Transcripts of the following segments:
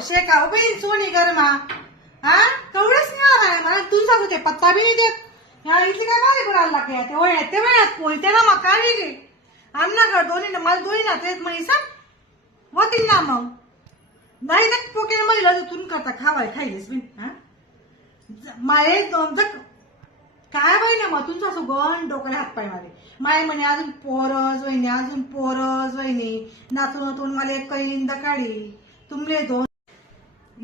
शेकाव बाई सोनी गरमा हा? कवडच नाही आला मला. तू सांगू ते पत्ता बी नाही देत. ह्या इथली काय मागे करायला लागते ते वळ्यात ते वळ्यात कोणते ना मग काय नाही गे आमनाकडे दोन्ही ना मला दोन्ही ना तेच म्हणे सांग. होतील ना मग. नाही ना पोके महिला तुम्ही करता खावाय खायलेस मी. हा? माये दोन जग काय बाई ना मग? तुमचं असं गण डोक्याला हात पाय मारे माय म्हणे अजून पोरज वहिनी अजून पोरज वहिनी नातून नातून मला एक कैलिंद काढी तुमले दोन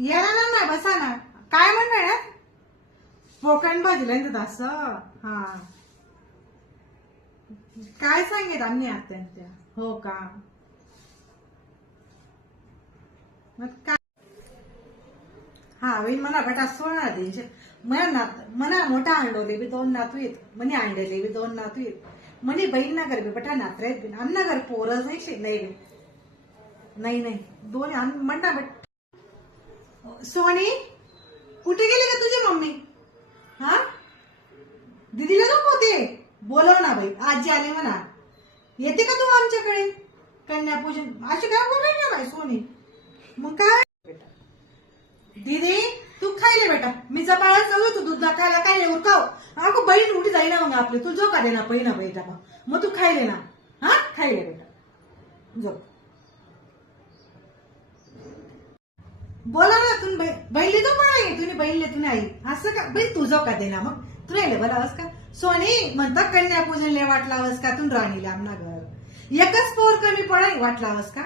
येणार ना नाही बसा ना. काय म्हणणार ना पोकण भाजीला असं. हा. काय सांगेल आम्ही आत्यांच्या? हो का? मग काय? हा बाई मला बेटा सोळा द्यायचे मला नात मना मोठा अंडवले बी दोन नातू येत म्हणे अंडेले बी दोन नातू येत म्हणे बहीण ना घर बी बेटा नात्र आहेत बी. आमना घर पोरच नाही शे नाही. बी नाही नाही. दोन आम म्हणता सोनी कुठे गेली का तुझी मम्मी? हा? दीदीला नको होते? बोलव ना बाई आजी आले म्हणा. येते का तू आमच्याकडे? कन्यापूजन अशी काय बोलाय ना बाई सोनी? मग काय? दीदी तू खायले बेटा. मी जपाळा जाऊ तू दूध खायला काय खाऊ अगो बहीण उठी जाईना मग आपली तू जो का ना पहिना बैठा मग तू खायले ना. हा? खायले बेटा. झोप. बोला ना तुम्ही बहिली तो पण आहे? तुम्ही बहिणले तुम्ही आई असं का? बाई तुझं का देना मग? तू राहिले बोलावस का? सोनी म्हणता कन्यापूजनले वाट लावस का? तू राणीला आमना घर. एकच पोर कमी पडाय वाट लावस का?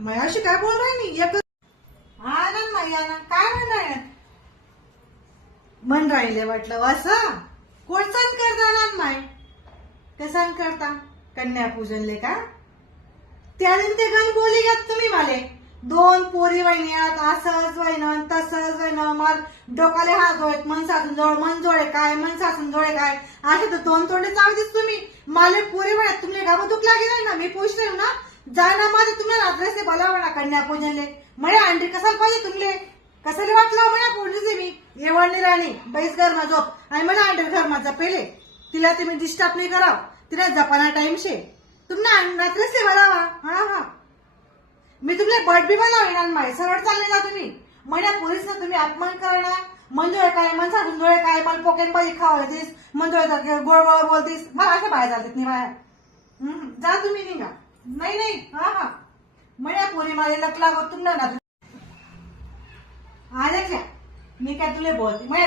मग अशी काय बोल राही नाही एकच आनंद नाही आनंद काय म्हणणार मन राहिले वाटलं असं? कोण सण करता ना माय? ते सण करता? कन्यापूजनले का? त्या दिन ते गण बोली घ्या तुम्ही माले. दोन पोरी वहिन्यात असंच वहिनं तसंच वहिनं मग डोकाले हात जोळत मन सासून जवळ मन जोळे काय मन सासून जोळे काय. असे तर दोन तोंडे चावतीस तुम्ही. माले पोरी वहिन्यात तुमले गाव दुखला लागेल ना? मी पोचले ना? जा ना माझे तुम्ही अद्रेस बोलावं ना कन्यापूजनले म्हणे अंडी कसाला पाहिजे तुमले कसाले वाटलं म्हणे पोलीस मी? येवडणी राणी बैस घर माझो आणि म्हणा अंडे घर माझा पहिले. तिला तुम्ही डिस्टर्ब नाही कराव. तिला जपाना टाइम शे. तुम्ही रात्रीच ते बोलावा हा हा मी तुमले माय सरळ चालले ना तुम्ही. माझ्या पोलीस ना तुम्ही अपमान करणार. मंजोळ काय? मन साठून काय? मला पोकेट पाहिजे खावायतीस मंजोळ गोळ गोळ बोलतीस. मला असं बाहेर जातात नाही बाहेर. जा तुम्ही निघा. नाही नाही. हा हा. म्हण्या पोरी माझे लक लागत तुमला ना आल्या मी काय तुला बोलते. म्हणे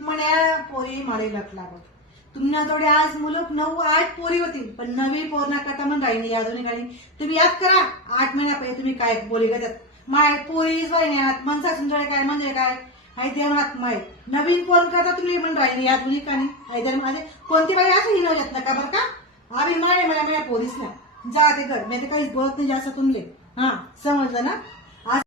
म्हण्या पोरी मारे लक लागत तुम्हाला थोडे आज मुलं नऊ आठ पोरी होतील पण नवी पोर करता म्हणून राहिली या दोन्ही गाणी. तुम्ही याद करा आठ महिन्या पहिले तुम्ही काय बोली करतात माय पोरी वहिन्यात मनसा तुमच्याकडे काय म्हणजे काय? आई देवनात माय. नवीन फोन करता तुम्ही म्हणून राहिली या दोन्ही आई देव माझे कोणती बाई असं हिनवल्यात ना का बरं का? आम्ही माने मला माझ्या पोरीस ना जा ते घर मी ते काहीच बोलत नाही जास्त तुमले. हा समजलं ना?